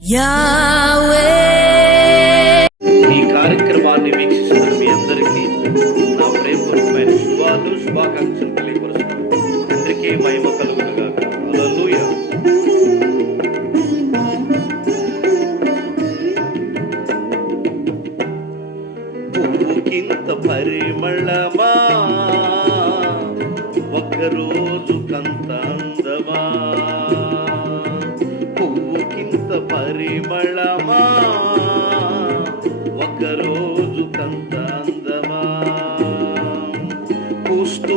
ఈ కార్యక్రమాన్ని వీక్షిస్తున్న మీ అందరికీ నా ప్రేమపూర్వకమైన శుభాలు శుభాకాంక్షలు తెలియపరుస్తున్నాను. అందరికీ మహిమ కలుగునుగా అలలుయా భూమికింత పరిమళమా? ఒకరోజు కంత అందమా? పరిమళమా ఒకరోజు కంత అందమా పూస్తూ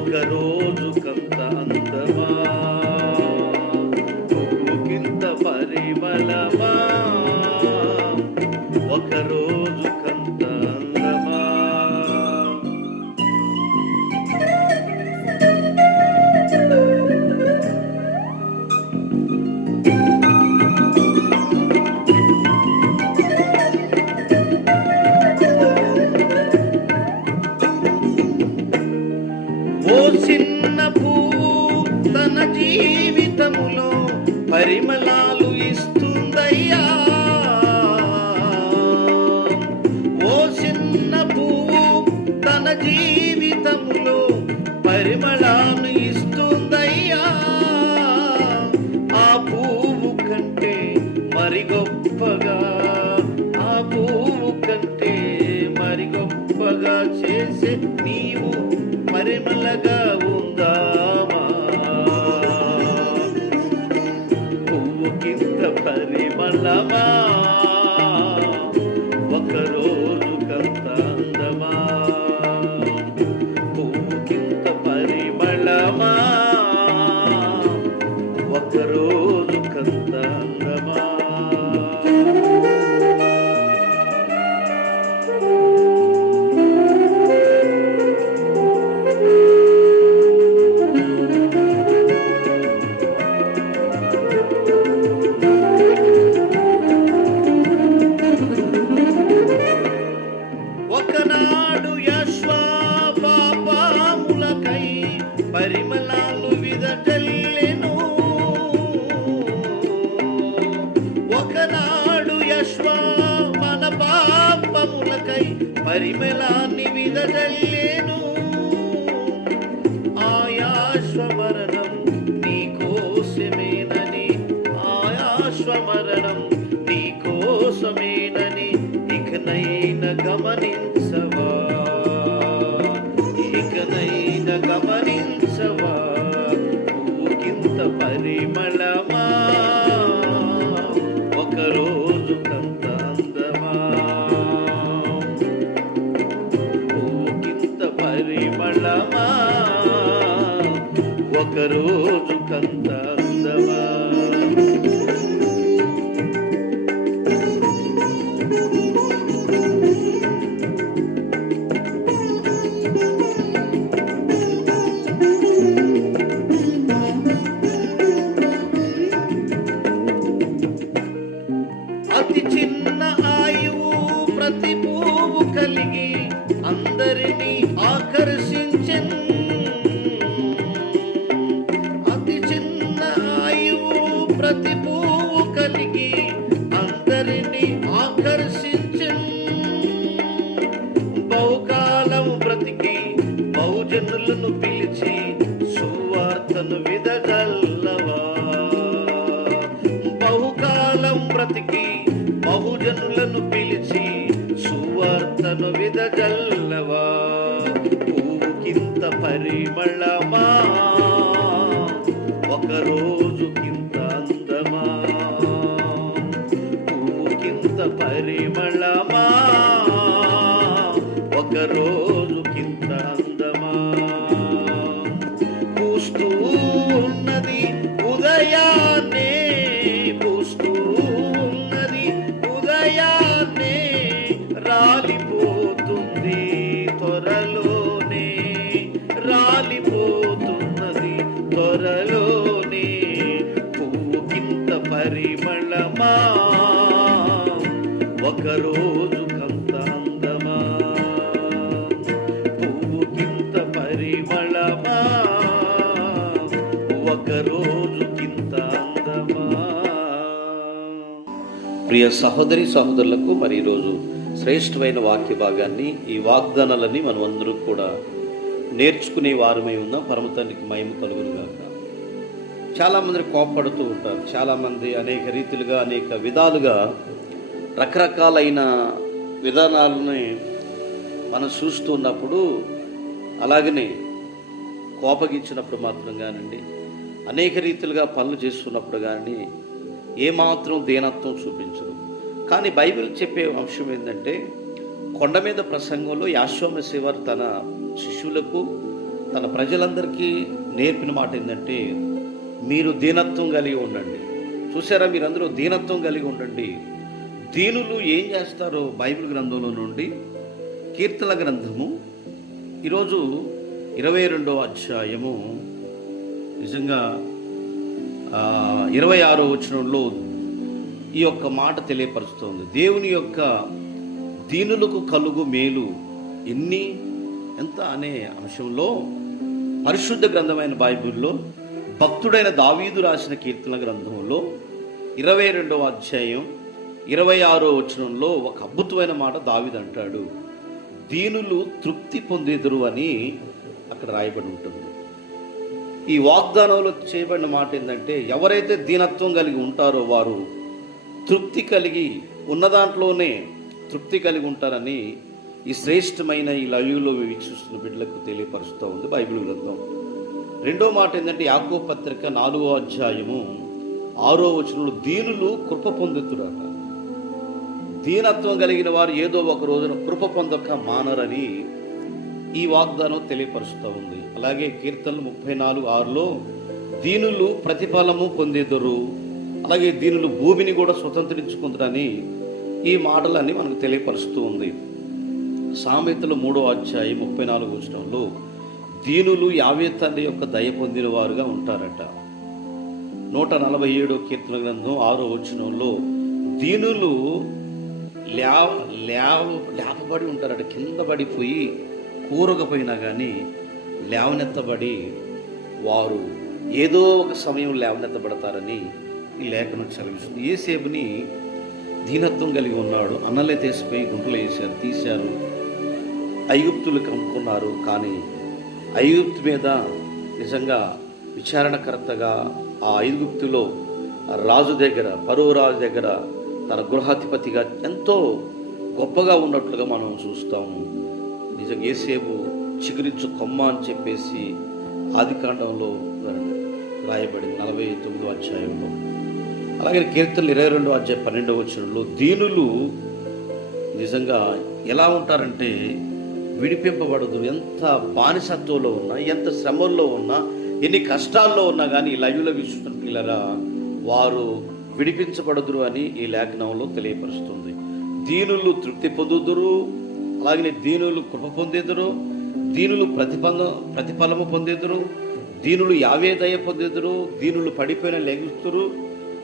ఒకరోజు కంత అంతమా? పరిమళమా? ఒకరోజు ఓ చిన్న పూ తన జీవితములో పరిమళాలు ప్రేమలగా ఉందామా? పువ్వు కింద పరిమళమా? యేసును పిలిచి సువార్తను విదగల్లవా? బహుకాలం బ్రతికి బహుజనులను పిలిచి సువార్తను విదగల్లవా? పువ్వుకింత పరిమళమా? ఒకరో ఒకరోజు కింత అందమా? ప్రియ సహోదరి సహోదరులకు మరి ఈరోజు శ్రేష్టమైన వాక్య భాగాన్ని ఈ వాగ్దానాలని మనం అందరూ కూడా నేర్చుకునే వారమై ఉన్న. పరమతానికి మహిమ కలుగునుగాక చాలామంది కోప్పడుతూ ఉంటారు. చాలామంది అనేక రీతిలుగా అనేక విధాలుగా రకరకాలైన విధానాలని మనం చూస్తూ ఉన్నప్పుడు అలాగనే కోపగించినప్పుడు మాత్రం కానండి అనేక రీతిలుగా పనులు చేస్తున్నప్పుడు కానీ ఏమాత్రం దీనత్వం చూపించరు కానీ బైబిల్ చెప్పే అంశం ఏంటంటే కొండ మీద ప్రసంగంలో యాశ్వమశివర్ తన శిష్యులకు తన ప్రజలందరికీ నేర్పిన మాట ఏంటంటే మీరు దీనత్వం కలిగి ఉండండి. చూసారా మీరందరూ దీనత్వం కలిగి ఉండండి. దీనులు ఏం చేస్తారో బైబిల్ గ్రంథంలో నుండి కీర్తన గ్రంథము ఈరోజు ఇరవై రెండో అధ్యాయము నిజంగా ఇరవై ఆరో వచనంలో ఈ యొక్క మాట తెలియపరుస్తోంది. దేవుని యొక్క దీనులకు కలుగు మేలు ఎన్ని? ఎంత అనే అంశంలో పరిశుద్ధ గ్రంథమైన బైబిల్లో భక్తుడైన దావీదు రాసిన కీర్తన గ్రంథంలో ఇరవై రెండవ అధ్యాయం ఇరవై ఆరో వచనంలో ఒక అద్భుతమైన మాట దావీదు అంటాడు. దీనులు తృప్తి పొందేదురు అని అక్కడ రాయబడి ఉంటుంది. ఈ వాగ్దానంలో చేయబడిన మాట ఏంటంటే ఎవరైతే దీనత్వం కలిగి ఉంటారో వారు తృప్తి కలిగి ఉన్న దాంట్లోనే తృప్తి కలిగి ఉంటారని ఈ శ్రేష్టమైన ఈ లవ్యులో వీక్షిస్తున్న బిడ్డలకు తెలియపరుస్తూ ఉంది బైబిల్ గ్రంథం. రెండో మాట ఏంటంటే యాకో పత్రిక నాలుగో అధ్యాయము ఆరో వచనంలో దీనులు కృప పొందుతురట. దీనత్వం కలిగిన వారు ఏదో ఒక రోజున కృప పొందక మానరని ఈ వాగ్దానం తెలియపరుస్తూ ఉంది. అలాగే కీర్తనలు ముప్పై నాలుగు ఆరులో దీనులు ప్రతిఫలము పొందేదరు అలాగే దీనులు భూమిని కూడా స్వతంత్రించుకుంటారని ఈ మాటలన్నీ మనకు తెలియపరుస్తూ ఉంది. సామెతలు మూడో అధ్యాయం ముప్పై నాలుగు వచనంలో దీనులు యావే తండ్రి యొక్క దయ పొందిన వారుగా ఉంటారట. నూట నలభై ఏడో కీర్తన గ్రంథం ఆరో వచనంలో దీనులు లేవ లేవ లేపబడి ఉంటారట కింద పడిపోయి కూరకపోయినా కానీ లేవనెత్తబడి వారు ఏదో ఒక సమయం లేవనెత్తబడతారని ఈ లేఖనం చదివిస్తుంది ఏసేపుని దీనత్వం కలిగి ఉన్నాడు. అన్నలే తీసిపోయి గుంటలు వేశారు తీశారు. ఐగుప్తులు కమ్ముకున్నారు. కానీ ఐగుప్తు మీద నిజంగా విచారణకర్తగా ఆ ఐగుప్తులో రాజు దగ్గర పరువు రాజు దగ్గర తన గృహాధిపతిగా ఎంతో గొప్పగా ఉన్నట్లుగా మనం చూస్తాము. నిజంగా ఏసేపు చిగురించు కొమ్మ అని చెప్పేసి ఆదికాండంలో రాయబడింది నలభై తొమ్మిదో అధ్యాయంలో. అలాగే కీర్తనలు ఇరవై రెండో అధ్యాయం పన్నెండవ వచనంలో దీనులు నిజంగా ఎలా ఉంటారంటే విడిపింపబడదు. ఎంత బానిసత్వంలో ఉన్నా ఎంత శ్రమల్లో ఉన్నా ఎన్ని కష్టాల్లో ఉన్నా కానీ లైవ్లో విశ్వసిన పిల్లరా వారు విడిపించబడదురు అని ఈ లేఖనంలో తెలియపరుస్తుంది. దీనులు తృప్తి పొందుదురు అలాగే దీనులు కృప పొందేదురు దీనులు ప్రతిఫల ప్రతిఫలము పొందేదురు దీనులు యావే దయ పొందేదురు దీనులు పడిపోయిన లెగుస్తురు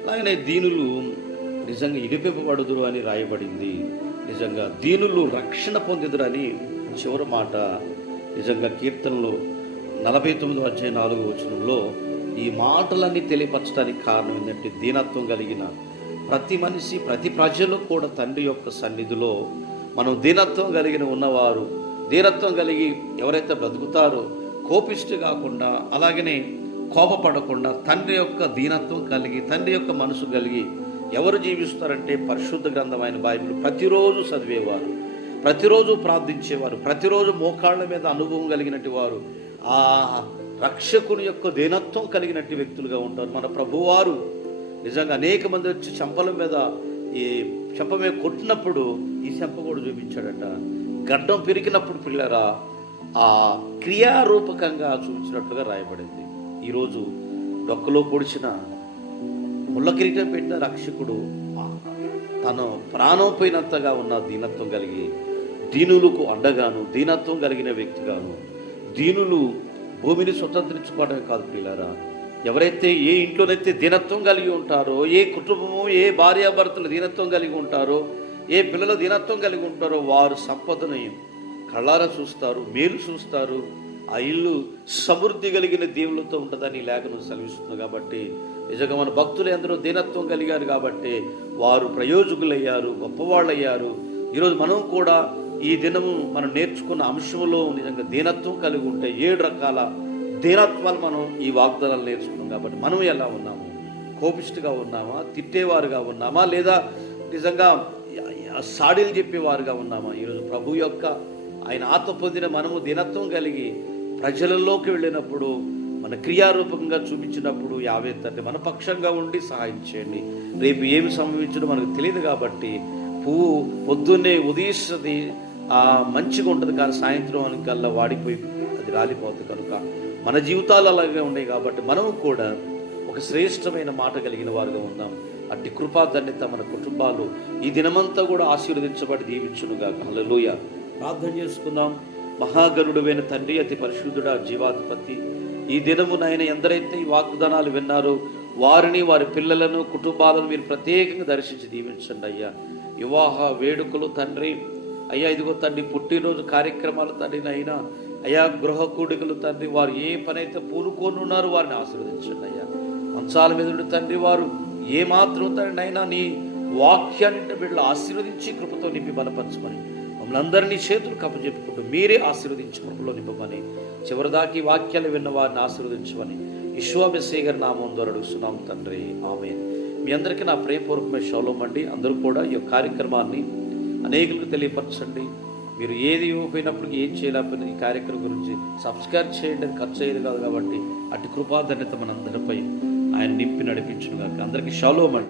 అలాగనే దీనులు నిజంగా ఇడిపింపబడుదురు అని రాయబడింది. నిజంగా దీనులు రక్షణ పొందిదురు అని చివరి మాట. నిజంగా కీర్తనలో నలభై తొమ్మిది వచ్చే నాలుగు వచనంలో ఈ మాటలన్నీ తెలియపరచడానికి కారణం ఏంటంటే దీనత్వం కలిగిన ప్రతి మనిషి ప్రతి ప్రజలు కూడా తండ్రి యొక్క సన్నిధిలో మనం దీనత్వం కలిగిన ఉన్నవారు దీనత్వం కలిగి ఎవరైతే బ్రతుకుతారో కోపిష్టి కాకుండా అలాగనే కోపపడకుండా తండ్రి యొక్క దీనత్వం కలిగి తండ్రి యొక్క మనసు కలిగి ఎవరు జీవిస్తారంటే పరిశుద్ధ గ్రంథమైన బైబిల్ ప్రతిరోజు చదివేవారు ప్రతిరోజు ప్రార్థించేవారు ప్రతిరోజు మోకాళ్ళ మీద అనుభవం కలిగినట్టు వారు ఆ రక్షకుని యొక్క దీనత్వం కలిగినట్టు వ్యక్తులుగా ఉంటారు. మన ప్రభువారు నిజంగా అనేక మంది వచ్చి చంపల మీద ఈ చెంప మీద కొట్టినప్పుడు ఈ చెంప కూడా చూపించాడట. గడ్డం పెరిగినప్పుడు పిల్లరా ఆ క్రియారూపకంగా చూపించినట్లుగా రాయబడింది. ఈరోజు డొక్కలో పొడిచిన ముళ్ళ కిరీటం పెట్టిన రక్షకుడు తను ప్రాణం పోయినంతగా ఉన్న దీనత్వం కలిగి దీనులకు అండగాను దీనత్వం కలిగిన వ్యక్తిగాను దీనులు భూమిని స్వతంత్రించుకోవడమే కాదు ప్రియులారా ఎవరైతే ఏ ఇంట్లోనైతే దీనత్వం కలిగి ఉంటారో ఏ కుటుంబము ఏ భార్యాభర్తలు దీనత్వం కలిగి ఉంటారో ఏ పిల్లలు దీనత్వం కలిగి ఉంటారో వారు సంపదను కళ్ళారా చూస్తారు మేలు చూస్తారు. ఆ ఇల్లు సమృద్ధి కలిగిన దేవులతో ఉంటుందని లేఖను సెలవిస్తుంది కాబట్టి నిజంగా మన భక్తులు ఎందరో దీనత్వం కలిగారు కాబట్టి వారు ప్రయోజకులయ్యారు గొప్పవాళ్ళయ్యారు. ఈరోజు మనం కూడా ఈ దినము మనం నేర్చుకున్న అంశంలో నిజంగా దీనత్వం కలిగి ఉంటే ఏడు రకాల దీనత్వాలు మనం ఈ వాగ్దానాలు నేర్చుకున్నాం కాబట్టి మనం ఎలా ఉన్నాము? కోపిష్టిగా ఉన్నామా? తిట్టేవారుగా ఉన్నామా? లేదా నిజంగా సాడీలు చెప్పేవారుగా ఉన్నామా? ఈరోజు ప్రభు యొక్క ఆయన ఆత్మ పొందిన మనము దీనత్వం కలిగి ప్రజలలోకి వెళ్ళినప్పుడు మన క్రియారూపకంగా చూపించినప్పుడు యావే తండ్రి మన పక్షంగా ఉండి సహాయం చేయండి. రేపు ఏమి సంభవించడం మనకు తెలియదు కాబట్టి పువ్వు పొద్దున్నే ఉదయిస్తుంది. మంచిగా ఉంటుంది కానీ సాయంత్రం కల్లా వాడిపోయి అది రాలిపోతుంది కనుక మన జీవితాలు అలాగే ఉన్నాయి కాబట్టి మనము కూడా ఒక శ్రేష్టమైన మాట కలిగిన వారుగా ఉందాం. అట్టి కృపాధన్యత మన కుటుంబాలు ఈ దినమంతా కూడా ఆశీర్వదించబడి దీవించునుగా హల్లెలూయ. ప్రార్థన చేసుకుందాం. మహాగరుడువైన తండ్రి అతి పరిశుద్ధుడ జీవాధిపతి ఈ దినము నాయన ఎందరైతే ఈ వాగ్దానాలు విన్నారో వారిని వారి పిల్లలను కుటుంబాలను మీరు ప్రత్యేకంగా దర్శించి దీవించండి అయ్యా. వివాహ వేడుకలు తండ్రి అయ్యా ఇదిగో తండ్రి పుట్టినరోజు కార్యక్రమాలు తండ్రి అయినా అయ్యా గృహ కూడికలు తండ్రి వారు ఏ పనైతే పూనుకొని ఉన్నారో వారిని ఆశీర్వదించండి అయ్యా. మంచాల మీద ఉండి తండ్రి వారు ఏ మాత్రం తండ్రి అయినా నీ వాక్యాన్ని బిడ్డలు ఆశీర్వదించి కృపతో నింపి బలపరచమని మమ్మల్ని అందరినీ చేతులు కప్పచెప్పుకుంటూ మీరే ఆశీర్వదించి కృపలో నింపమని చివరిదాకి వాక్యాలు విన్న వారిని ఆశీర్వదించమని విశ్వామిశ్రీ నామం ద్వారా అడుగుతున్నాం తండ్రి. ఆమె మీ అందరికీ నా ప్రేమపూర్వకమైన శౌలం అండి. అందరూ కూడా ఈ కార్యక్రమాన్ని అనేకులకు తెలియపరచండి. మీరు ఏది ఇవ్వకపోయినప్పటికీ ఏం చేయలేకపోయినా ఈ కార్యక్రమం గురించి సబ్స్క్రైబ్ చేయండి ఖర్చు అయ్యేది కాదు కాబట్టి అటు కృపాధన్యత మనందరిపై ఆయన నింపి నడిపించుగాక అందరికీ షాలోమ్ అండి